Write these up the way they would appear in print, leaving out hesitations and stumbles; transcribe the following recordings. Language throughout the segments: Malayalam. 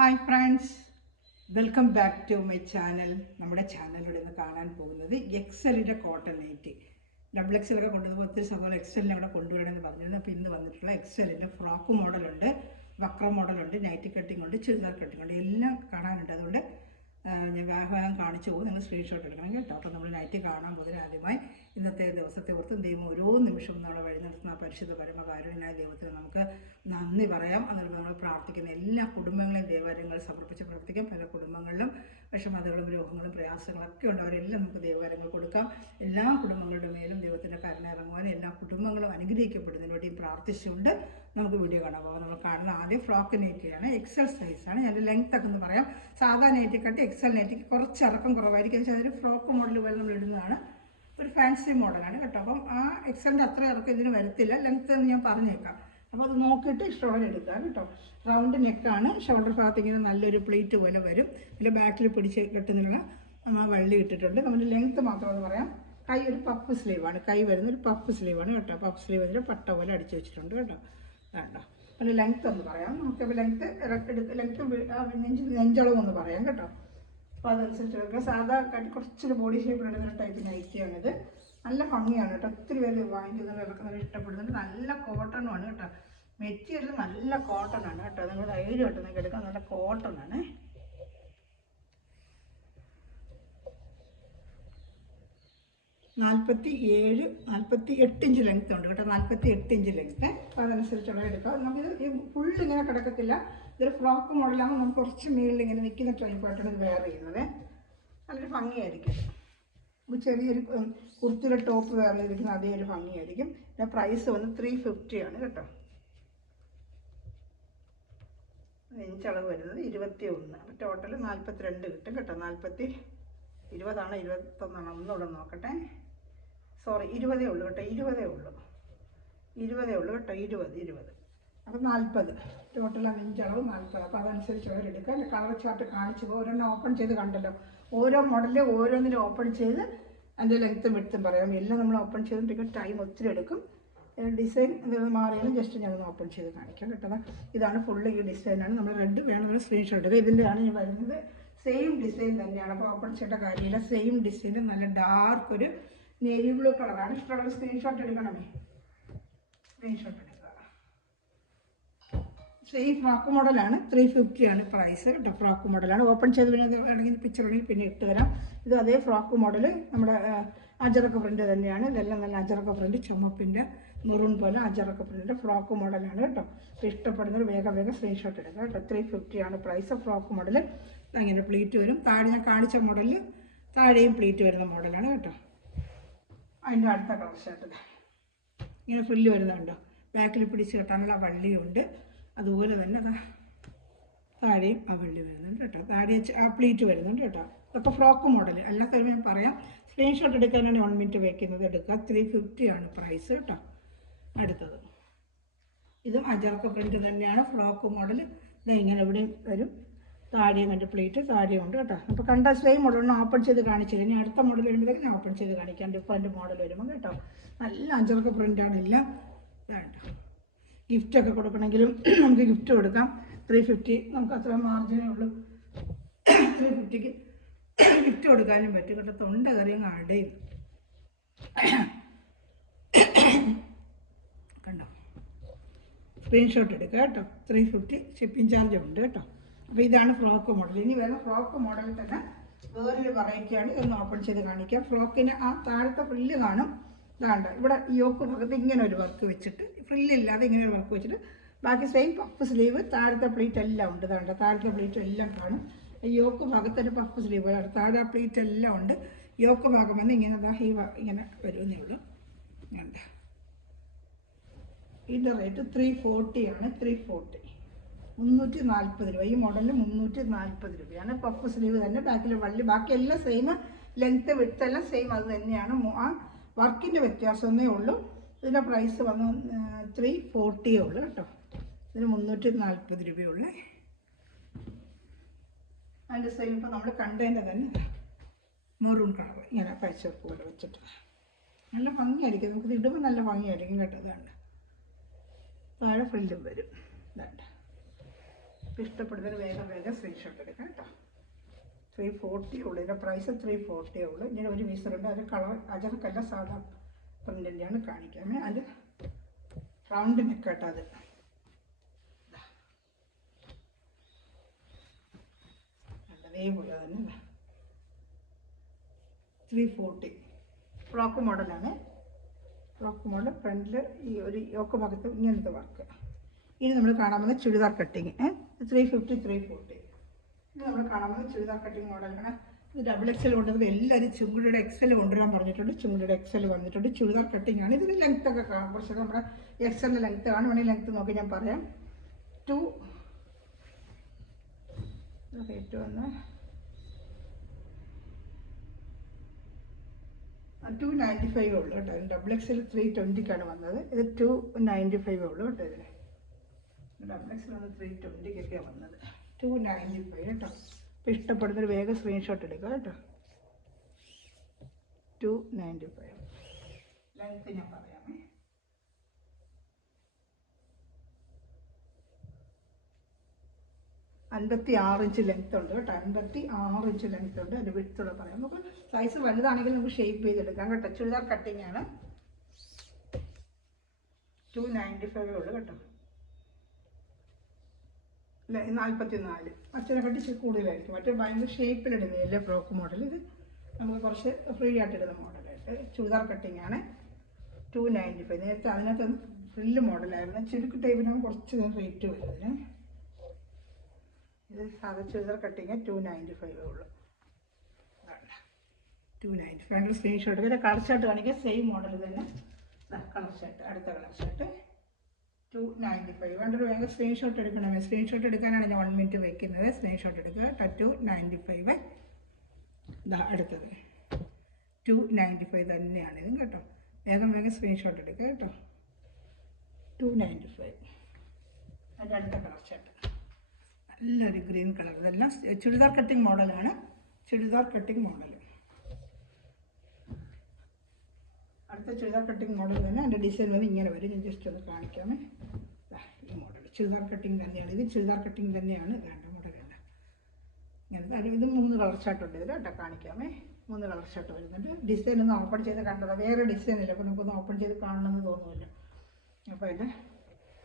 Hi friends, welcome back to my channel. നമ്മുടെ ചാനലിലൂടെ ഇന്ന് കാണാൻ പോകുന്നത് എക്സലിൻ്റെ കോട്ടൺ നൈറ്റി. ഡബിൾ എക്സലൊക്കെ കൊണ്ടുവന്നപ്പോൾ ഒത്തിരി സഹോദരൻ എക്സലിനെ അവിടെ കൊണ്ടുവരണമെന്ന് പറഞ്ഞിരുന്നു. അപ്പോൾ ഇന്ന് വന്നിട്ടുള്ള എക്സലിൻ്റെ ഫ്രോക്ക് മോഡലുണ്ട്, വക്ര മോഡലുണ്ട്, നൈറ്റി കട്ടിംഗ് ഉണ്ട്, ചുരിദാർ കട്ടിംഗ് ഉണ്ട്, എല്ലാം കാണാനുണ്ട്. അതുകൊണ്ട് ഞാൻ വേഗം കാണിച്ചു പോകും. നിങ്ങൾ സ്ക്രീൻഷോട്ട് എടുക്കണം കേട്ടോ. അപ്പോൾ നമ്മൾ നൈറ്റി കാണാൻ പോകുന്നതിന് ആദ്യമായി ഇന്നത്തെ ദിവസത്തെ ഓർത്തും ദൈവം ഓരോ നിമിഷവും നമ്മളെ വഴി നടത്തുന്ന പരിശുദ്ധ പരമകാരുണ്യനായ ദൈവത്തിന് നമുക്ക് നന്ദി പറയാം. അതുകൊണ്ട് നമ്മൾ പ്രാർത്ഥിക്കുന്ന എല്ലാ കുടുംബങ്ങളെയും ദൈവകാര്യങ്ങൾ സമർപ്പിച്ച് പ്രവർത്തിക്കാം. പല കുടുംബങ്ങളിലും വിഷമതകളും രോഗങ്ങളും പ്രയാസങ്ങളൊക്കെ ഉണ്ട്. അവരെല്ലാം നമുക്ക് ദൈവകാര്യങ്ങൾ കൊടുക്കാം. എല്ലാ കുടുംബങ്ങളുടെ മേലും ദൈവത്തിൻ്റെ കരുണ ഇറങ്ങുവാനും എല്ലാ കുടുംബങ്ങളും അനുഗ്രഹിക്കപ്പെടുന്നതിന് വേണ്ടിയും പ്രാർത്ഥിച്ചുകൊണ്ട് നമുക്ക് വീഡിയോ കാണാം. അപ്പോൾ നമ്മൾ കാണുന്ന ആദ്യം ഫ്രോക്ക് നൈറ്റിയാണ്. എക്സൽ സൈസാണ്. ഞാൻ ലെങ്ത് ഒക്കെ എന്ന് പറയാം. സാധാ നൈറ്റിക്കാട്ടി എക്സൽ നൈറ്റിക്ക് കുറച്ച് ഇറക്കം കുറവായിരിക്കും. അതൊരു ഫ്രോക്ക് മോഡൽ പോലെ നമ്മൾ ഇടുന്നതാണ്. ഒരു ഫാൻസി മോഡലാണ് കേട്ടോ. അപ്പം ആ എക്സലിൻ്റെ അത്ര ഇറക്കം ഇതിന് വരത്തില്ല. ലെങ്ത്ത് എന്ന് ഞാൻ പറഞ്ഞേക്കാം. അപ്പോൾ അത് നോക്കിയിട്ട് ഇഷ്ടമുള്ള എടുക്കുക കേട്ടോ. റൗണ്ട് നെക്കാണ്. ഷോൾഡർ ഭാഗത്ത് ഇങ്ങനെ നല്ലൊരു പ്ലേറ്റ് പോലെ വരും. ഇതിൽ ബാക്കിൽ പിടിച്ച് കെട്ടുന്നതിനുള്ള നമ്മൾ വള്ളി ഇട്ടിട്ടുണ്ട്. നമ്മൾ ലെങ്ത്ത് മാത്രമെന്ന് പറയാം. കൈ ഒരു പഫ് സ്ലീവാണ്. കൈ വരുന്നൊരു പഫ് സ്ലീവാണ് കേട്ടോ. പഫ് സ്ലീവ് ഇതിൽ പട്ട പോലെ അടിച്ചു വെച്ചിട്ടുണ്ട് കേട്ടോ. വേണ്ടോ. അതിന് ലെങ്ത്ത് ഒന്ന് പറയാം. നമുക്ക് ലെങ്ത്ത് നെഞ്ചളവും ഒന്ന് പറയാം കേട്ടോ. അപ്പോൾ അതനുസരിച്ച് എടുക്കുക. സാധാ കുറച്ചൊരു ബോഡി ഷേപ്പിലിടുന്ന ടൈപ്പ് നൈറ്റിയാണിത്. നല്ല ഭംഗിയാണ് കേട്ടോ. ഒത്തിരി പേര് വാങ്ങിക്കുന്നത് ഇറക്കുന്നത് ഇഷ്ടപ്പെടുന്നുണ്ട്. നല്ല കോട്ടണുമാണ് കേട്ടോ. മെറ്റീരിയൽ നല്ല കോട്ടണാണ് കേട്ടോ. നിങ്ങൾ ധൈര്യമായിട്ട് നിങ്ങൾക്ക് എടുക്കാം. നല്ല കോട്ടണാണ്. നാൽപ്പത്തി 48 ഇഞ്ച് ലെങ്ത്ത് ഉണ്ട് കേട്ടോ. 48 ഇഞ്ച് ലെങ്ത്ത്. അപ്പോൾ അതനുസരിച്ചുള്ള എടുക്കാം. നമുക്കിത് ഈ ഫുള്ള് ഇങ്ങനെ കിടക്കത്തില്ല. ഇതൊരു ഫ്രോക്ക് മോഡലാകുമ്പോൾ നമുക്ക് കുറച്ച് മേളിൽ ഇങ്ങനെ നിൽക്കുന്ന ടൈപ്പായിട്ടാണ് ഇത് വെയർ ചെയ്യുന്നത്. നല്ലൊരു ഭംഗിയായിരിക്കും. ചെറിയൊരു കുർത്തിയുടെ ടോപ്പ് വെയർ ചെയ്തിരിക്കുന്ന അതേ ഒരു ഭംഗിയായിരിക്കും. പിന്നെ പ്രൈസ് വന്ന് 350 ആണ് കേട്ടോ. ഇഞ്ചളവ് വരുന്നത് 21. അപ്പോൾ ടോട്ടൽ 42 കിട്ടും കേട്ടോ. 20 20 21 ഒന്നുകൂടെ നോക്കട്ടെ. സോറി 20 ഉള്ളൂ കേട്ടോ. 20 ഉള്ളൂ കേട്ടോ. 20 അപ്പോൾ 40 ടോട്ടൽ ഇഞ്ചളവ് 40. അപ്പോൾ അതനുസരിച്ചുള്ളവരെടുക്കുക. എൻ്റെ കളർ ചാർട്ട് കാണിച്ചു പോകും. ഒരെണ്ണം ഓപ്പൺ ചെയ്ത് കണ്ടല്ലോ. ഓരോ മോഡലിൽ ഓരോന്നിനും ഓപ്പൺ ചെയ്ത് അതിൻ്റെ ലെങ്ത്തും വിഡ്ത്തും പറയാം. എല്ലാം നമ്മൾ ഓപ്പൺ ചെയ്തിട്ടുണ്ടെങ്കിൽ ടൈം ഒത്തിരി എടുക്കും. ഡിസൈൻ എന്തെങ്കിലും മാറിയാലും ജസ്റ്റ് ഞാനൊന്ന് ഓപ്പൺ ചെയ്ത് കാണിക്കാം കേട്ടോ. ഇതാണ് ഫുള്ള് ഈ ഡിസൈനാണ്. നമ്മൾ റെഡ് വേണമെങ്കിൽ സ്ക്രീൻഷോട്ട് എടുക്കുക. ഇതിൻ്റെയാണ് ഞാൻ വരുന്നത്. സെയിം ഡിസൈൻ തന്നെയാണ്. അപ്പോൾ ഓപ്പൺ ചെയ്യേണ്ട കാര്യമില്ല. സെയിം ഡിസൈൻ നല്ല ഡാർക്ക് ഒരു നേവി ബ്ലൂ കളറാണ്. ഇഷ്ടമുള്ള സ്ക്രീൻഷോട്ട് എടുക്കണമേ. സ്ക്രീൻഷോട്ട് എടുക്കുക. സെയിം ഫ്രോക്ക് മോഡലാണ്. 350 ആണ് പ്രൈസ് കേട്ടോ. ഫ്രോക്ക് മോഡലാണ്. ഓപ്പൺ ചെയ്ത് പിന്നെ വേണമെങ്കിൽ പിക്ചർ ഉണ്ടെങ്കിൽ പിന്നെ ഇട്ട് തരാം. ഇത് അതേ ഫ്രോക്ക് മോഡൽ നമ്മുടെ അജറക്ക പ്രിൻ്റ് തന്നെയാണ്. ഇതെല്ലാം നല്ല അജറക്ക പ്രിൻ്റ്, ചുമപ്പിൻ്റെ മെറൂൺ പോലെ അജറക്ക പ്രിൻ്റ് ഫ്രോക്ക് മോഡലാണ് കേട്ടോ. ഇഷ്ടപ്പെടുന്നവർ വേഗം സ്ക്രീൻഷോട്ട് എടുക്കുക കേട്ടോ. 350 ആണ് പ്രൈസ്. ഫ്രോക്ക് മോഡൽ അങ്ങനെ പ്ലീറ്റ് വരും. താഴെ ഞാൻ കാണിച്ച മോഡലിൽ താഴെയും പ്ലീറ്റ് വരുന്ന മോഡലാണ് കേട്ടോ. അതിൻ്റെ അടുത്ത കളർ ഷർട്ട് ഇങ്ങനെ ഫ്രില്ല് വരുന്നുണ്ടോ. ബാക്കിൽ പിടിച്ച് കെട്ടാനുള്ള വള്ളിയുണ്ട്. അതുപോലെ തന്നെ താഴെയും ആ വള്ളി വരുന്നുണ്ട് കേട്ടോ. താഴെ ആ പ്ലീറ്റ് വരുന്നുണ്ട് കേട്ടോ. ഇതൊക്കെ ഫ്രോക്ക് മോഡൽ. അല്ലാത്ത ഞാൻ പറയാം. സ്ക്രീൻഷോട്ട് എടുക്കാനാണ് 1 മിനിറ്റ് വയ്ക്കുന്നത്. എടുക്കുക. 350 ആണ് പ്രൈസ് കേട്ടോ. അടുത്തത് ഇതും അജറക്ക പ്രിൻ്റ് തന്നെയാണ്. Frock model. ഇത് ഇങ്ങനെ എവിടെയും വരും. താടിയും കണ്ട് പ്ലേറ്റ് താടിയും ഉണ്ട് കേട്ടോ. അപ്പോൾ കണ്ട സെയിം മോഡലിന് ഓപ്പൺ ചെയ്ത് കാണിച്ചില്ല. ഇനി അടുത്ത മോഡൽ വരുമ്പോഴത്തേക്ക് ഞാൻ ഓപ്പൺ ചെയ്ത് കാണിക്കാം. ഡിഫറൻറ്റ് മോഡൽ വരുമ്പോൾ കേട്ടോ. നല്ല അജറക്ക പ്രിൻ്റാണ് എല്ലാം. കേട്ടോ. ഗിഫ്റ്റൊക്കെ കൊടുക്കണമെങ്കിലും നമുക്ക് ഗിഫ്റ്റ് കൊടുക്കാം. 350 നമുക്ക് അത്ര മാർജിനേ ഉള്ളൂ. 350ക്ക് ഗിഫ്റ്റ് കൊടുക്കാനും പറ്റും കേട്ടോ. തൊണ്ട കറിയും അടയും കണ്ടോ. സ്ക്രീൻഷോട്ട് എടുക്കുക കേട്ടോ. 350 ഷിപ്പിംഗ് ചാർജ് ഉണ്ട് കേട്ടോ. അപ്പോൾ ഇതാണ് ഫ്രോക്ക് മോഡൽ. ഇനി വരുന്ന ഫ്രോക്ക് മോഡലിൽ തന്നെ വേറൊരു വെറൈറ്റിയാണ്. ഇതൊന്ന് ഓപ്പൺ ചെയ്ത് കാണിക്കാം. ഫ്രോക്കിന് ആ താഴത്തെ ഫ്രില്ല് കാണും. ഇതാണ്ട് ഇവിടെ യോക്ക് ഭാഗത്ത് ഇങ്ങനെ ഒരു വർക്ക് വെച്ചിട്ട്, ഫ്രില്ലില്ലാതെ ഇങ്ങനെ ഒരു വർക്ക് വെച്ചിട്ട് ബാക്കി സെയിം പഫ് സ്ലീവ്. താഴത്തെ പ്ലീറ്റ് എല്ലാം ഉണ്ട്. ഇതാണ്ട് താഴത്തെ പ്ലീറ്റ് എല്ലാം കാണും. യോക്ക് ഭാഗത്തൊരു പഫ് സ്ലീവ് പോലെ താഴെ പ്ലീറ്റ് എല്ലാം ഉണ്ട്. യോക്ക് ഭാഗം വന്ന് ഇങ്ങനെ ഇങ്ങനെ വരുന്നേ ഉള്ളൂ. ഉണ്ട്. ഇതിൻ്റെ റേറ്റ് 340 ആണ്. 340 340 രൂപ. ഈ മോഡലിൽ 340 രൂപയാണ്. പഫ് സ്ലീവ് തന്നെ. ബാക്കിൽ വള്ളി. ബാക്കി എല്ലാം സെയിം. ലെങ്ത്ത് വിഡ്ത്ത് എല്ലാം സെയിം അത് തന്നെയാണ്. ആ വർക്കിൻ്റെ വ്യത്യാസമേ ഉള്ളൂ. ഇതിൻ്റെ പ്രൈസ് വന്ന് 340 ഉള്ളൂ കേട്ടോ. ഇതിന് 340 രൂപയുള്ളൂ. അതിൻ്റെ സെയിം ഇപ്പോൾ നമ്മൾ കണ്ടതിൻ്റെ തന്നെ മെറൂൺ കളർ ഇങ്ങനെ പച്ചപ്പ് പോലെ വെച്ചിട്ട് നല്ല ഭംഗിയായിരിക്കും. നമുക്ക് ഇടുമ്പോൾ നല്ല ഭംഗിയായിരിക്കും കേട്ടോ. ഇതാണ്ട് താഴെ ഫ്രില്ലും വരും. ഇതാണ്ട് ഇഷ്ടപ്പെടുന്നതിന് വേഗം വേഗം സ്ക്രീൻഷോട്ട് എടുക്കാം കേട്ടോ. 340 ഉള്ളൂ. ഇതിൻ്റെ പ്രൈസ് 340 ഉള്ളൂ. ഇങ്ങനെ ഒരു പീസറുണ്ട്. അതിൻ്റെ കളർ അജറക്കല്ല, സാധാ പ്രിൻ്റിൻ്റെയാണ് കാണിക്കാം. അത് റൗണ്ട് നെക്ക് കേട്ടോ. അത് അതേപോലെ തന്നെ 340 ഫ്രോക്ക് മോഡലാണ്. ഫ്രോക്ക് മോഡൽ ഫ്രണ്ടിൽ ഈ ഒരു യോക്ക് ഭാഗത്ത് ഇങ്ങനത്തെ വർക്ക്. ഇനി നമ്മൾ കാണാൻ പോകുന്ന ചുരിദാർ കട്ടിങ് 350 340. ഇത് നമ്മൾ കാണാൻ പോകുന്ന ചുരിദാർ കട്ടിങ് മോഡലാണ്. ഇത് XXL കൊണ്ടുവന്നത് എല്ലാവരും ചുങ്കുടിയുടെ XL കൊണ്ടുവരാൻ പറഞ്ഞിട്ടുണ്ട്. ചുങ്കുടിയുടെ XL വന്നിട്ടുണ്ട്. ചുരിദാർ കട്ടിങ് ആണ്. ഇതിന് ലെങ്ത് ഒക്കെ കാണാം. കുറച്ചൊക്കെ നമ്മുടെ XLൻ്റെ ലെങ്ത് ആണ്. വേണമെങ്കിൽ ലെങ്ത് നോക്കി ഞാൻ പറയാം. 295 ഉള്ളൂ കേട്ടോ. XXL 320ക്കാണ് വന്നത്. ഇത് 295 ഉള്ളൂ കേട്ടോ. ഇതിന് XXL 320ക്കൊക്കെയാണ് വന്നത്. 295 കേട്ടോ. അപ്പോൾ ഇഷ്ടപ്പെടുന്നൊരു വേഗം സ്ക്രീൻഷോട്ട് എടുക്കുക കേട്ടോ. 295 ലെങ്ത് ഞാൻ പറയാമേ. അൻപത്തി 6 ഇഞ്ച് ലെങ്ത് ഉണ്ട് കേട്ടോ. 56 ഇഞ്ച് ലെങ്ത് ഉണ്ട്. അതിൻ്റെ വിടുത്തുള്ള പറയാം. നമുക്ക് സൈസ് വലുതാണെങ്കിൽ നമുക്ക് ഷേപ്പ് ചെയ്തെടുക്കാം കേട്ടോ. ചുരിദാർ കട്ടിങ് ആണ്. 295 ഉള്ളു കേട്ടോ. 44 അച്ഛനെ കട്ടിച്ച് കൂടുതലായിരിക്കും. മറ്റേ ഭയങ്കര ഷേപ്പിലിടുന്നില്ല ഫ്രോക്ക് മോഡൽ. ഇത് നമുക്ക് കുറച്ച് ഫ്രീ ആയിട്ടിടുന്ന മോഡലായിട്ട് ചുരിദാർ കട്ടിങ് ആണ്. 295. നേരത്തെ അതിനകത്ത് ഫ്രില്ല് മോഡലായിരുന്നു. ചുരുക്ക് ടൈപ്പിനാണ് കുറച്ച് റേറ്റ് വരുന്നതിന്. ഇത് സാധാ ചുരിദാർ കട്ടിങ് 295 ഉള്ളൂ. 295 സ്ക്രീൻഷോട്ട്. പിന്നെ കളർ ഷർട്ട് കാണിക്കുക. സെയിം മോഡൽ തന്നെ കളർ ഷർട്ട്. അടുത്ത കളർ ഷർട്ട് 295. വേണ്ടൊരു വേഗം സ്ക്രീൻഷോട്ട് എടുക്കണമേ. സ്ക്രീൻഷോട്ട് എടുക്കാനാണ് ഞാൻ 1 മിനിറ്റ് വയ്ക്കുന്നത്. സ്ക്രീൻഷോട്ട് എടുക്കുക. 295. അടുത്തത് 295 തന്നെയാണ് ഇതും കേട്ടോ. വേഗം വേഗം സ്ക്രീൻഷോട്ട് എടുക്കുക കേട്ടോ. 295. അതിൻ്റെ അടുത്ത കളർ ഷർട്ട് നല്ലൊരു ഗ്രീൻ കളർ. ഇതെല്ലാം ചുരിദാർ കട്ടിങ് മോഡലാണ്. Churidar cutting model. അടുത്ത ചുരിദാർ കട്ടിങ് മോഡൽ തന്നെ. അതിൻ്റെ ഡിസൈൻ വന്ന് ഇങ്ങനെ വരും. ഞാൻ ജസ്റ്റ് ഒന്ന് കാണിക്കാമേ. ഈ മോഡൽ ചുരിദാർ കട്ടിങ് തന്നെയാണ്. ഇത് ചുരിദാർ കട്ടിങ് തന്നെയാണ്. വേണ്ട മോഡലല്ല ഇങ്ങനത്തെ. ഇത് 3 കളർ ഷർട്ടുണ്ട് ഇതിൽ കേട്ടോ. കാണിക്കാമേ. 3 കളർ ഷർട്ട് വരുന്നുണ്ട്. ഡിസൈൻ ഒന്ന് ഓപ്പൺ ചെയ്ത് കണ്ടത്. വേറെ ഡിസൈൻ ഇല്ല. അപ്പോൾ നമുക്കൊന്ന് ഓപ്പൺ ചെയ്ത് കാണണമെന്ന് തോന്നുമല്ലോ. അപ്പോൾ അതിൻ്റെ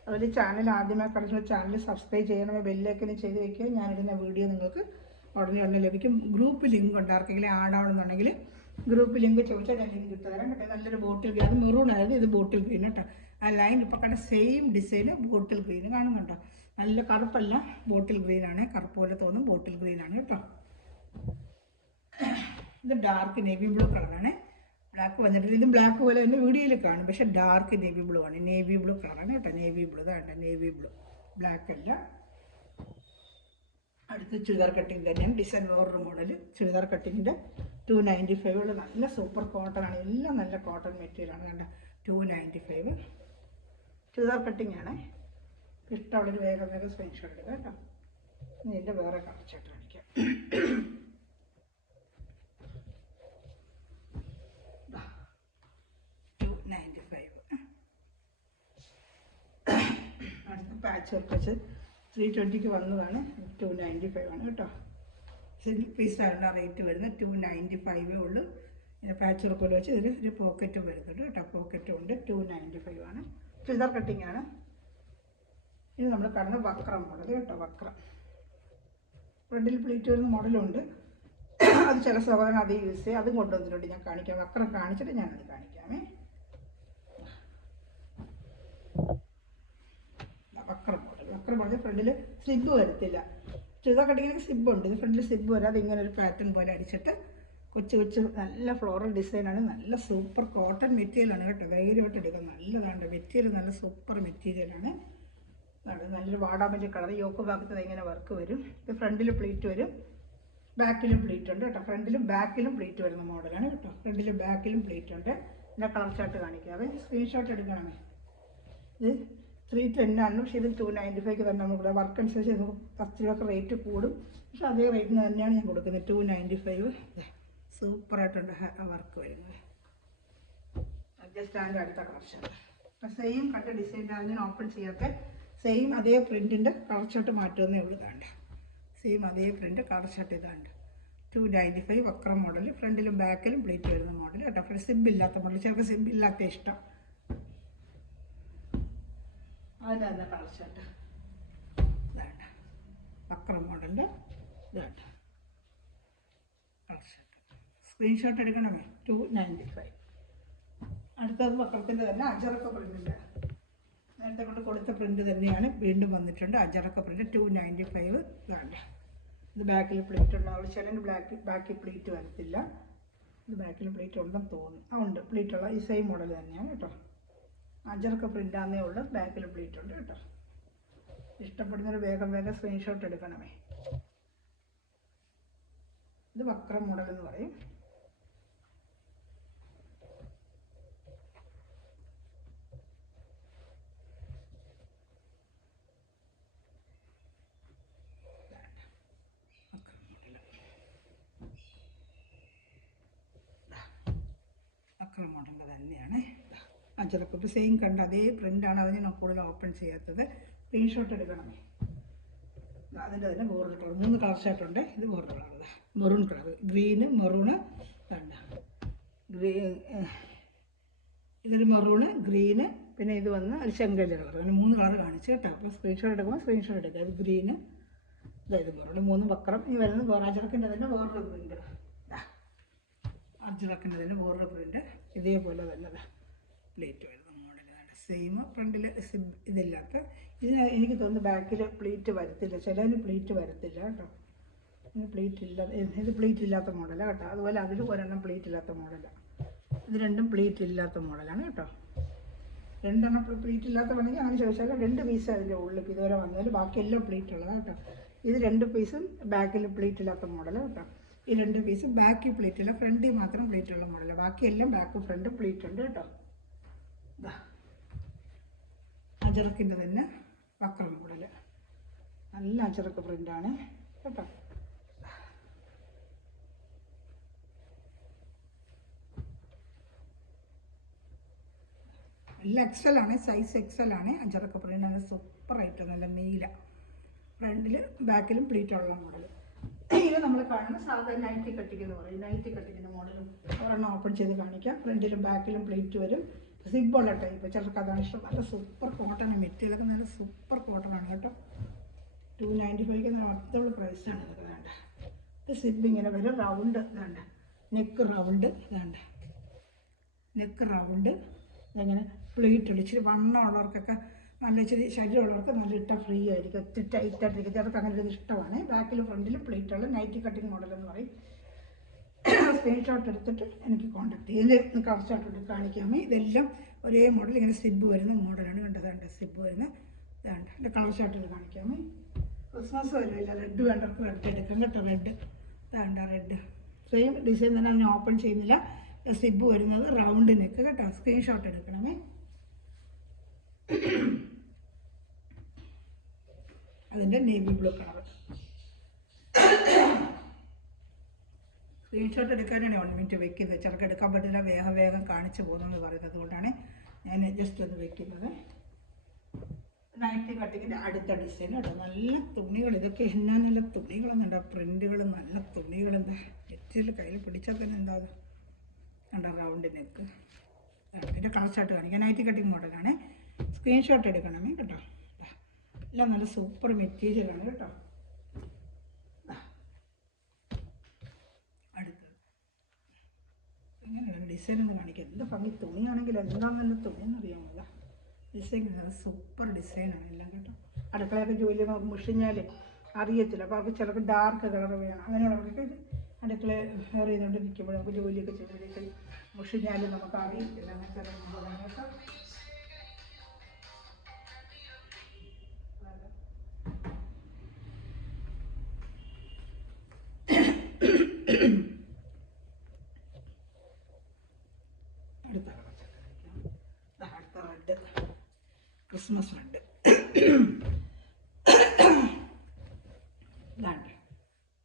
അതുപോലെ ചാനൽ ആദ്യമായി കളിക്കുന്ന ചാനൽ സബ്സ്ക്രൈബ് ചെയ്യണമേ. ബെല്ലൈക്കൻ ചെയ്ത് വയ്ക്കുക. ഞാനിടുന്ന വീഡിയോ നിങ്ങൾക്ക് ഉടനെ ലഭിക്കും. ഗ്രൂപ്പ് ലിങ്ക് ഉണ്ട്. ആർക്കെങ്കിലും ആഡാവണമെന്നുണ്ടെങ്കിൽ ഗ്രൂപ്പ് ലിങ്ക് ചോദിച്ചാൽ ഞാൻ ലിങ്ക് ഇട്ട് തരാം കേട്ടോ. നല്ലൊരു ബോട്ടിൽ ഗ്രീൻ. അത് മെറൂൺ ആയിരുന്നു. ഇത് ബോട്ടിൽ ഗ്രീൻ കേട്ടോ. ആ ലൈൻ ഇപ്പോൾ കണ്ട സെയിം ഡിസൈന് ബോട്ടിൽ ഗ്രീൻ കാണുന്നുണ്ടോ. നല്ല കറുപ്പല്ല, ബോട്ടിൽ ഗ്രീനാണ്. കറുപ്പ് പോലെ തോന്നും. ബോട്ടിൽ ഗ്രീനാണ് കേട്ടോ. ഇത് ഡാർക്ക് നേവി ബ്ലൂ കളറാണ്. ബ്ലാക്ക് വന്നിട്ടില്ല. ഇതും ബ്ലാക്ക് പോലെ തന്നെ വീഡിയോയിൽ കാണും. പക്ഷേ ഡാർക്ക് നേവി ബ്ലൂ ആണ്. നേവി ബ്ലൂ കളറാണ് കേട്ടോ. നേവി ബ്ലൂ ഇതാണ്ട നേവി ബ്ലൂ. ബ്ലാക്ക് അല്ല. അടുത്ത ചുരിദാർ കട്ടിങ് തന്നെയാണ്. ഡിസൈൻ വേറൊരു മോഡൽ ചുരിദാർ കട്ടിങ്ങിൻ്റെ 295 ഉള്ള നല്ല സൂപ്പർ കോട്ടൺ ആണ്. എല്ലാം നല്ല കോട്ടൺ മെറ്റീരിയലാണ്. കണ്ട 295 ചുരിദാർ കട്ടിങ് ആണ്. ഇഷ്ടമുള്ളൊരു വേഗം വേഗം സ്ക്രീൻഷോട്ട് എടുക്കുക കേട്ടോ. ഇതിൻ്റെ വേറെ കളർ ഷർട്ട് കാണിക്കാം. 295. അടുത്ത പാച്ച് വർക്ക് വെച്ച് 320ക്ക് വന്നതാണ്. 295 ആണ് കേട്ടോ. സിംഗിൾ പീസാണ് റേറ്റ് വരുന്നത്. 295 ഉള്ളൂ. പിന്നെ പാച്ച് വർക്ക് വെച്ച് ഇതിൽ ഒരു പോക്കറ്റ് വരുന്നുണ്ട് കേട്ടോ. പോക്കറ്റും ഉണ്ട്. 295 ആണ്. ചുരിദാർ കട്ടിങ് ആണ്. ഇനി നമ്മൾ കാണുന്ന വക്രം മോഡൽ കേട്ടോ. വക്രം ഫ്രണ്ടിൽ പ്ലീറ്റ് വരുന്ന മോഡലുണ്ട്. അത് ചില സഹോദരൻ അത് യൂസ് ചെയ്യും. അതും കൊണ്ടുവന്നിട്ടുണ്ട്. ഞാൻ കാണിക്കാം. വക്രം കാണിച്ചിട്ട് ഞാനത് കാണിക്കാമേ. വക്രം മോഡൽ. വക്രം മോഡൽ ഫ്രണ്ടിൽ സ്ലിബ് വരത്തില്ല. ചുരിദാർ കട്ടിങ്ങിന് സ്ലിബ് ഉണ്ട്. ഇത് ഫ്രണ്ടിൽ സ്ലിബ് വരാതെ ഇങ്ങനെ ഒരു പാറ്റേൺ പോലെ അടിച്ചിട്ട് കൊച്ചു കൊച്ചു നല്ല ഫ്ലോറൽ ഡിസൈനാണ്. നല്ല സൂപ്പർ കോട്ടൺ മെറ്റീരിയലാണ് കേട്ടോ. ധൈര്യമായിട്ട് എടുക്കാം. നല്ലതാണ് മെറ്റീരിയൽ. നല്ല സൂപ്പർ മെറ്റീരിയലാണ്. നല്ലൊരു വാടാമല്ലി കളർ. യോക്ക് ഭാഗത്ത് ഇങ്ങനെ വർക്ക് വരും. ഇത് ഫ്രണ്ടിൽ പ്ലീറ്റ് വരും. ബാക്കിലും പ്ലീറ്റ് ഉണ്ട് കേട്ടോ. ഫ്രണ്ടിലും ബാക്കിലും പ്ലീറ്റ് വരുന്ന മോഡലാണ് കേട്ടോ. ഫ്രണ്ടിലും ബാക്കിലും പ്ലീറ്റ് ഉണ്ട്. ഇതിൻ്റെ കളർ ചാർട്ട് കാണിക്കാതെ സ്ക്രീൻഷോട്ട് എടുക്കണമേ. ഇത് 310 ആണ്. പക്ഷേ ഇത് 295 തന്നെ. നമുക്കിവിടെ വർക്ക് അനുസരിച്ച് നമുക്ക് 10 രൂപ റേറ്റ് കൂടും. പക്ഷേ അതേ റേറ്റിന് തന്നെയാണ് ഞാൻ കൊടുക്കുന്നത്. 295 സൂപ്പറായിട്ടുണ്ട് വർക്ക് വരുന്നത്. ജസ്റ്റ് അതിൻ്റെ അടുത്ത കളക്ഷൻ. അപ്പം സെയിം കണ്ട ഡിസൈൻ ഞാൻ ഓപ്പൺ ചെയ്യാത്ത സെയിം അതേ പ്രിൻറ്റിൻ്റെ കളർ ഷർട്ട് മാറ്റുമെന്നേ ഉള്ളൂ. ഇതാണ്ട് സെയിം അതേ പ്രിൻറ്റ് കളർ ഷർട്ട് ഇതാണ്ട് 295 വക്രം മോഡൽ, ഫ്രണ്ടിലും ബാക്കിലും പ്ലേറ്റ് വരുന്ന മോഡൽ കേട്ടോ. ഫ്രണ്ട് സിബില്ലാത്ത മോഡൽ, ചിലർക്ക് സിബില്ലാത്ത ഇഷ്ടം. അതിനകത്ത് കളർ ഷർട്ട് ഇതാണ്ട് വക്രം മോഡലിൻ്റെ ഇതാണ്ട് കളർ ഷർട്ട്. സ്ക്രീൻഷോട്ട് എടുക്കണമേ. 295. അടുത്തത് വക്രത്തിൻ്റെ തന്നെ അജറക്ക പ്രിൻറ്റിൻ്റെ നേരത്തെ കൊണ്ട് കൊടുത്ത പ്രിൻറ്റ് തന്നെയാണ് വീണ്ടും വന്നിട്ടുണ്ട്. അജറക്ക പ്രിൻറ്റ് 295 ഇതാണ്ട്. ഇത് ബാക്കിൽ പ്ലേറ്റ് ഉണ്ടാവും. ചിലന് ബാക്കിൽ പ്ലേറ്റ് വരത്തില്ല. ഇത് ബാക്കിൽ പ്ലേറ്റ് ഉണ്ടെന്ന് തോന്നുന്നു. ഉണ്ട് പ്ലേറ്റുള്ള ഈ സെയിം മോഡൽ തന്നെയാണ് കേട്ടോ. അജറക്ക പ്രിൻ്റാന്നേ ഉള്ളൂ, ബാക്കിൽ പ്ലേറ്റ് ഉണ്ട് കേട്ടോ. ഇഷ്ടപ്പെടുന്നൊരു വേഗം സ്ക്രീൻഷോട്ട് എടുക്കണമേ. ഇത് വക്രം മോഡൽ എന്ന് പറയും. വക്രം മോഡലിൻ്റെ തന്നെയാണ്. അജറക്കപ്പ് സെയിം കണ്ട അതേ പ്രിൻ്റാണ്. അതിന് ഞാൻ കൂടുതൽ ഓപ്പൺ ചെയ്യാത്തത്. സ്ക്രീൻഷോട്ട് എടുക്കണമേ. അതിൻ്റെ തന്നെ വേറൊരു കളർ, 3 കളർ ഷർട്ടുണ്ട്. ഇത് വേറൊരു colour, maroon colour, green maroon കണ്ട ഇതൊരു മെറൂണ്, ഗ്രീന്, പിന്നെ ഇത് വന്ന് ഒരു ചെങ്കല്ല് കളർ. അങ്ങനെ 3 കളർ കാണിച്ചു കേട്ടോ. അപ്പോൾ സ്ക്രീൻഷോട്ട് എടുക്കുമ്പോൾ സ്ക്രീൻഷോട്ട് എടുക്കുക. ഇത് ഗ്രീന്, ഇത് മെറൂണ്, 3 വക്രം. ഈ വരുന്നത് വേറെ അജറക്കിൻ്റെ തന്നെ വേറൊരു പ്രിൻ്റ്. അജറക്കിൻ്റെ തന്നെ വേറൊരു പ്രിൻ്റ്. ഇതേപോലെ തന്നെ പ്ലേറ്റ് വരുന്ന മോഡലാണ്. സെയിം ഫ്രണ്ടിൽ ഇതില്ലാത്ത. ഇതിന് എനിക്ക് തോന്നുന്നു ബാക്കിൽ പ്ലേറ്റ് വരത്തില്ല. ചിലതിന് പ്ലേറ്റ് വരത്തില്ല കേട്ടോ. ഇത് പ്ലേറ്റ് ഇല്ല. ഇത് പ്ലേറ്റ് ഇല്ലാത്ത മോഡലാണ് കേട്ടോ. അതുപോലെ അതിൽ ഒരെണ്ണം പ്ലേറ്റ് ഇല്ലാത്ത മോഡലാണ്. ഇത് രണ്ടും പ്ലേറ്റ് ഇല്ലാത്ത മോഡലാണ് കേട്ടോ. 2 എണ്ണം പ്ലേറ്റ് ഇല്ലാത്ത വേണമെങ്കിൽ അങ്ങനെ ചോദിച്ചാൽ 2 പീസ് അതിൻ്റെ ഉള്ളിൽ ഇതുവരെ വന്നാൽ ബാക്കി എല്ലാം പ്ലേറ്റ് ഉള്ളതാണ് കേട്ടോ. ഇത് 2 പീസും ബാക്കിൽ പ്ലേറ്റ് ഇല്ലാത്ത മോഡലാണ് കേട്ടോ. ഈ 2 പീസും ബാക്കി പ്ലേറ്റ് ഇല്ല, ഫ്രണ്ടിൽ മാത്രം പ്ലേറ്റ് ഉള്ള മോഡലാണ്. ബാക്കിയെല്ലാം ബാക്കും ഫ്രണ്ടും പ്ലേറ്റ് ഉണ്ട് കേട്ടോ. അജറക്കിൻ്റെ തന്നെ വക്രം മോഡൽ, നല്ല അജറക്ക് പ്രിൻ്റാണ് കേട്ടോ. എല്ലാം എക്സലാണ്, സൈസ് എക്സലാണ്. അജറക്ക പ്രിൻ്റ് നല്ല സൂപ്പറായിട്ട് നല്ല നീല, ഫ്രണ്ടിൽ ബാക്കിലും പ്ലീറ്റുള്ള മോഡൽ. ഇത് നമ്മൾ കാണുന്ന സാധാരണ നൈറ്റി കട്ടിങ് എന്ന് പറയും. നൈറ്റി കട്ടിങ്ങിൻ്റെ മോഡലും ഒരെണ്ണം ഓപ്പൺ ചെയ്ത് കാണിക്കാം. ഫ്രണ്ടിലും ബാക്കിലും പ്ലേറ്റ് വരും. സിബുള്ള ടൈപ്പ്, ചിലർക്ക് അതാണ് ഇഷ്ടം. നല്ല സൂപ്പർ കോട്ടൺ, മെറ്റീരിയലൊക്കെ നല്ല സൂപ്പർ കോട്ടണാണ് കേട്ടോ. 295 നല്ല അടിപൊളി പ്രൈസാണ് ഇതൊക്കെ. വേണ്ട ഇത് സിബ് ഇങ്ങനെ വരും, റൗണ്ട് വേണ്ട, നെക്ക് റൗണ്ട് വേണ്ട, നെക്ക് റൗണ്ട്. ഇങ്ങനെ പ്ലേറ്റ് ഉണ്ട്. ഇച്ചിരി വണ്ണമുള്ളവർക്കൊക്കെ, നല്ല ഇച്ചിരി ശരീരമുള്ളവർക്ക് നല്ല ഇട്ടാൽ ഫ്രീ ആയിരിക്കും. ഒത്തിരി ടൈറ്റായിട്ടിരിക്കും. ചിലർക്ക് അങ്ങനെ ഒരു ഇഷ്ടമാണ്. ബാക്കിലും ഫ്രണ്ടിലും പ്ലേറ്റുള്ള നൈറ്റി കട്ടിങ് മോഡൽ എന്ന് പറയും. സ്ക്രീൻഷോട്ട് എടുത്തിട്ട് എനിക്ക് കോൺടാക്ട് ചെയ്ത് കളർ ഷർട്ട് എടുത്ത് കാണിക്കാമേ. ഇതെല്ലാം ഒരേ മോഡൽ, ഇങ്ങനെ സിബ് വരുന്ന മോഡലാണ്. കണ്ടതാണ്ട് സിബ് വരുന്ന ഇതാണ്ട്. എൻ്റെ കളർ ഷർട്ടിൽ കാണിക്കാമേ. ക്രിസ്മസ് വരുന്നില്ല, റെഡ് വേണ്ടവർക്ക് റെഡ് എടുക്കാം കേട്ടോ. റെഡ് ഇതാണ്ട, റെഡ് സെയിം ഡിസൈൻ തന്നെ. അതിന് ഓപ്പൺ ചെയ്യുന്നില്ല. സിബ് വരുന്നത് റൗണ്ട് നെക്ക് കേട്ടോ. സ്ക്രീൻഷോട്ട് എടുക്കണമേ. അതിൻ്റെ നേവി ബ്ലൂ കളർ. സ്ക്രീൻഷോട്ട് എടുക്കാനാണ് 1 മിനിറ്റ് വെക്കുന്നത്. ചിലർക്ക് എടുക്കാൻ പറ്റില്ല, വേഗം വേഗം കാണിച്ചു പോകുന്നത് പറയുന്നത്. അതുകൊണ്ടാണ് ഞാൻ ജസ്റ്റ് ഒന്ന് വെക്കുന്നത്. നൈറ്റി കട്ടിങ്ങിൻ്റെ അടുത്ത ഡിസൈൻ കേട്ടോ. നല്ല തുണികൾ, ഇതൊക്കെ എന്നാ നല്ല തുണികളെന്നുണ്ടോ, പ്രിൻറ്റുകൾ, നല്ല തുണികളെന്താ. നെറ്റിൽ കയ്യിൽ പിടിച്ചാൽ തന്നെ എന്താ അത് കണ്ടോ, റൗണ്ട് നെക്ക്. ഇതിൻ്റെ കളർ ഷർട്ട് കാണിക്കാം. നൈറ്റി കട്ടിങ് മോഡലാണ്. സ്ക്രീൻഷോട്ട് എടുക്കണമേ കേട്ടോ. എല്ലാം നല്ല സൂപ്പർ മെറ്റീരിയലാണ് കേട്ടോ. അടുത്തത് ഇങ്ങനെയുള്ള ഡിസൈൻ ഒന്ന് കാണിക്കാം. എന്ത് ഭംഗി തുണിയാണെങ്കിൽ എന്താണെന്ന് തുണിയെന്ന് അറിയാമല്ല. ഡിസൈൻ നല്ല സൂപ്പർ ഡിസൈനാണ് എല്ലാം കേട്ടോ. അടുക്കളയൊക്കെ ജോലി നമുക്ക് മുഷിഞ്ഞാൽ അറിയത്തില്ല. അപ്പോൾ അവർക്ക് ചിലർക്ക് ഡാർക്ക് കളർ വേണം. അങ്ങനെയുള്ളവർക്ക് അടുക്കള വേറെ ചെയ്തുകൊണ്ട് നിൽക്കുമ്പോൾ നമുക്ക് ജോലിയൊക്കെ ചെയ്യുമ്പോഴേക്ക് മുഷിഞ്ഞാലും നമുക്ക് അറിയത്തില്ല. അങ്ങനത്തെ കേട്ടോ. അടുത്ത റെഡ്, ക്രിസ്മസ് റെഡ്. ഇതാണ്ട്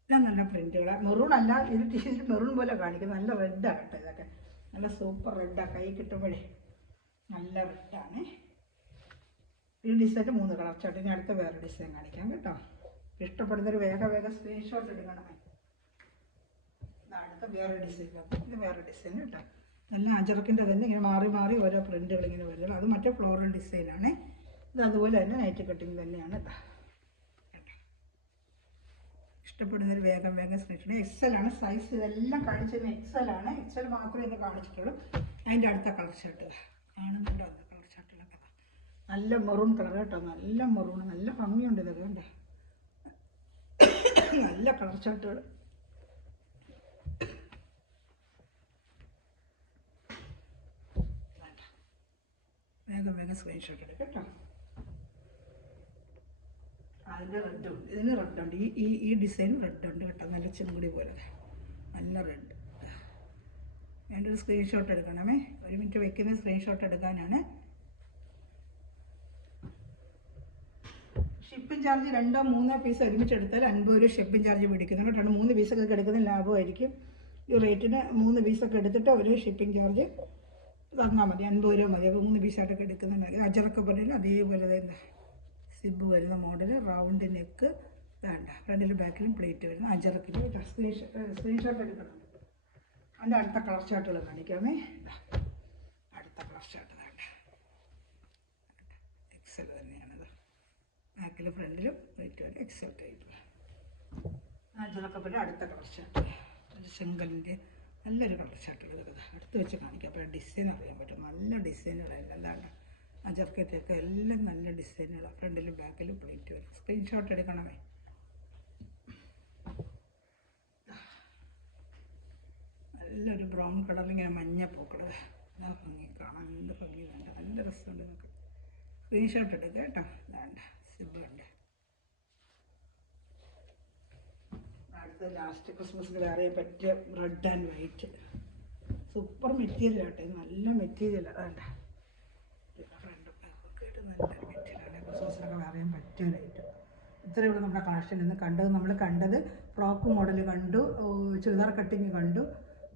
എല്ലാം നല്ല പ്രിൻറ്റുകൾ. മെറൂൺ അല്ല, ഇത് ടീഷർട്ട് മെറൂൺ പോലെ കാണിക്കുന്നത്. നല്ല റെഡാണ് കേട്ടോ. ഇതൊക്കെ നല്ല സൂപ്പർ റെഡാണ്. കൈ കിട്ടുമ്പോഴേ നല്ല റെഡാണ്. ഈ ഡിസൈൻ 3 കളർ ചാർട്ട്. ഇനി അടുത്ത വേറെ ഡിസൈൻ കാണിക്കാം കേട്ടോ. ഇഷ്ടപ്പെടുന്നൊരു വേഗം സ്ക്രീൻഷോട്ട് എടുക്കണം. അടുത്ത വേറെ ഡിസൈൻ, ഇത് വേറെ ഡിസൈൻ കേട്ടോ. നല്ല അജറക്കിൻ്റെ തന്നെ ഇങ്ങനെ മാറി മാറി ഓരോ പ്രിൻറ്റുകൾ ഇങ്ങനെ വരുന്നത്. അത് മറ്റേ ഫ്ലോറൽ ഡിസൈനാണ്. ഇത് അതുപോലെ തന്നെ നൈറ്റ് കട്ടിങ് തന്നെയാണ് കേട്ടോ. ഇഷ്ടപ്പെടുന്നൊരു വേഗം സ്ക്രീൻഷോട്ട്. എക്സൽ ആണ് സൈസ്. ഇതെല്ലാം കാണിച്ചത് എക്സൽ ആണ്. എക്സൽ മാത്രമേ ഇത് കാണിച്ചിട്ടുള്ളൂ. അതിൻ്റെ അടുത്ത കളർ ഷർട്ട് കാണുന്നുണ്ടോ? അത് കളർ ഷർട്ടിലൊക്കെ നല്ല മെറൂൺ കളർ കേട്ടോ. നല്ല മെറൂൺ, നല്ല ഭംഗിയുണ്ട് ഇതൊക്കെ കണ്ടോ. നല്ല കളർ ഷർട്ടുകൾ. വേഗം സ്ക്രീൻഷോട്ട് എടുക്കാം കേട്ടോ. അതിൻ്റെ റെഡുണ്ട്, ഇതിന് റെഡുണ്ട്. ഈ ഡിസൈൻ റെഡുണ്ട് കേട്ടോ. നല്ല ചെങ്കുടി പോലെ നല്ല റെഡ്. എൻ്റെ ഒരു സ്ക്രീൻഷോട്ട് എടുക്കണമേ. 1 മിനിറ്റ് വയ്ക്കുന്ന സ്ക്രീൻഷോട്ട് എടുക്കാനാണ്. ഷിപ്പിംഗ് ചാർജ് 2-3 പീസ് ഒരുമിച്ച് എടുത്താൽ 50 രൂപ ഷിപ്പിംഗ് ചാർജ് പിടിക്കുന്നുണ്ട് കേട്ടോ. 3 പീസൊക്കെ എടുക്കുന്ന ലാഭമായിരിക്കും. ഈ റേറ്റിന് 3 പീസൊക്കെ എടുത്തിട്ട് ഒരു ഷിപ്പിംഗ് ചാർജ് തന്നാൽ മതി. 50 രൂപ മതി. അപ്പോൾ 3 പീസായിട്ടൊക്കെ എടുക്കുന്നുണ്ട്. അജറൊക്കെ പറഞ്ഞാൽ അതേപോലെ തന്നെ സിബ് വരുന്ന മോഡൽ, റൗണ്ട് നെക്ക് വേണ്ട, ഫ്രണ്ടിലും ബാക്കിലും പ്ലേറ്റ് വരുന്ന അജറക്കിൽ കേട്ടോ. സ്ക്രീൻഷോട്ട് എടുക്കണം. അതിൻ്റെ അടുത്ത കളർ ഷർട്ടുകൾ കാണിക്കാമേ. അടുത്ത കളർ ഷർട്ട് വേണ്ട, എക്സൽ തന്നെയാണത്. ബാക്കിൽ ഫ്രണ്ടിലും പ്ലേറ്റ് വരും. എക്സൽ ടൈപ്പ് അജറൊക്കെ പറഞ്ഞ അടുത്ത കളർ ഷർട്ട്. ചെങ്കലിൻ്റെ നല്ലൊരു കളർ ഷർട്ടുകൾ അടുത്ത് വെച്ച് കാണിക്കാം. അപ്പോൾ ഡിസൈൻ അറിയാൻ പറ്റും. നല്ല ഡിസൈനുകളെല്ലാം എന്താണ് അജർക്കറ്റൊക്കെ എല്ലാം നല്ല ഡിസൈനുകളാണ്. ഫ്രണ്ടിലും ബാക്കിലും പ്ലേറ്റ് വരും. സ്ക്രീൻഷോട്ട് എടുക്കണമേ. നല്ലൊരു ബ്രൗൺ കളറിൽ ഇങ്ങനെ മഞ്ഞ പൂക്കൾ. നല്ല ഭംഗി കാണാൻ, എന്ത് ഭംഗി വേണ്ട. നല്ല രസമുണ്ട് നമുക്ക്. സ്ക്രീൻഷോട്ട് എടുക്കുക കേട്ടോ. വേണ്ട സിബ് ഉണ്ട്. അടുത്ത ലാസ്റ്റ് ക്രിസ്മസിന് വേറെ പറ്റിയ red and white super material ആട്ടെ. നല്ല മെറ്റീരിയലാണ്. വേണ്ട ഫ്രണ്ടും ബാക്കൊക്കെ ആയിട്ട് നല്ലൊരു മെറ്റീരിയലാണ്. ക്രിസ്മസിനൊക്കെ വേറെ പറ്റിയൊരായിട്ട്. ഇത്രയുള്ള നമ്മുടെ കളക്ഷൻ ഇന്ന് കണ്ടത്. നമ്മൾ കണ്ടത് ഫ്രോക്ക് മോഡൽ കണ്ടു, ചുരിദാർ കട്ടിങ് കണ്ടു,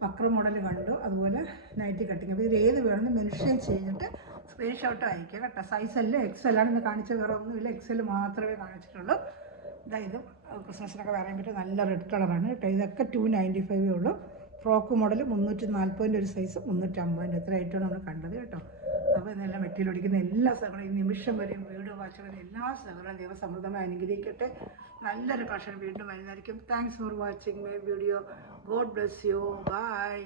പക്ര മോഡൽ കണ്ടു, അതുപോലെ നൈറ്റി കട്ടിങ്. അപ്പോൾ ഇത് ഏത് വേണമെന്ന് മെൻഷൻ ചെയ്തിട്ട് സ്ക്രീൻഷോട്ട് അയക്കുക കേട്ടോ. സൈസല്ല എക്സലാണ് ഇന്ന് കാണിച്ചത്. വേറെ ഒന്നുമില്ല, എക്സൽ മാത്രമേ കാണിച്ചിട്ടുള്ളൂ. ഇതായത് ക്രിസ്മസിനൊക്കെ പറയാൻ പറ്റും. നല്ല റെഡ് കളറാണ് കേട്ടോ. ഇതൊക്കെ 295 ഉള്ളൂ. ഫ്രോക്ക് മോഡൽ 340 ഒരു സൈസ് 350. എത്ര ഐറ്റമാണ് നമ്മൾ കണ്ടത് കേട്ടോ. അപ്പോൾ ഇതെല്ലാം മെറ്റീരിയൽ ഒടിക്കുന്ന എല്ലാ സഹകളും ഈ നിമിഷം വരെയും വീഡിയോ വാച്ചുകളും എല്ലാ സഹകളും ദൈവസമൃദ്ധമായി അനുഗ്രഹിക്കട്ടെ. നല്ലൊരു കളക്ഷൻ വീണ്ടും വരുന്നതായിരിക്കും. Thanks for watching my video. God bless you. By.